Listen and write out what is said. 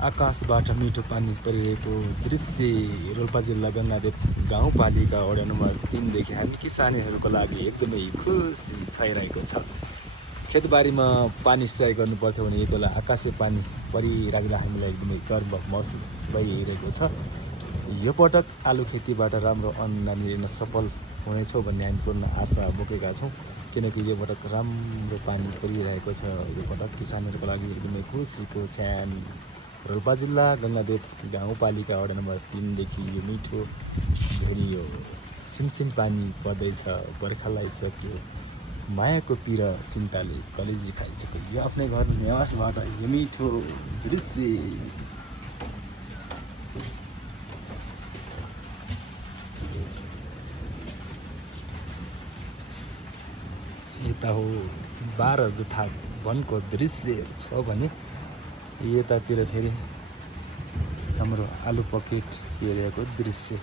आकाशबाट मिठो पानी परिरहेको दृश्य रोल्पा जिल्ला गङ्गादेव गाउँपालिका वडा नम्बर 3 देखि हामी किसानीहरूको लागि एकदमै खुसी छाइरहेको छ। खेतबारीमा पानी सिँचाइ गर्नुपर्थ्यो भने एक बेला आकाशे पानी परिराख्दा हामीलाई एकदमै गर्व महसुस भइरहेको छ। यो पटक आलु खेतीबाट राम्रो आम्दानी लिन सफल हुनेछौँ भन्ने हामी पूर्ण आशा बोकेका छौँ, किनकि यो पटक राम्रो पानी परिरहेको छ। यो पटक किसानहरूको लागि एकदमै खुसीको क्षण। रोल्पा जिल्ला गङ्गादेव गाउँपालिका वडा नम्बर 3 देखि यो मिठो भेरियो सिमसिम पानी पर्दैछ। बर्खालाई सक्यो मायाको पिर चिन्ताले कलेजी खाइसक्यो। यो आफ्नै घर निवासबाट यो मिठो दृश्य यता हो 12 जथा वनको दृश्य छ भने यतातिर फेरि हाम्रो आलु पकेट हेरेको दृश्य।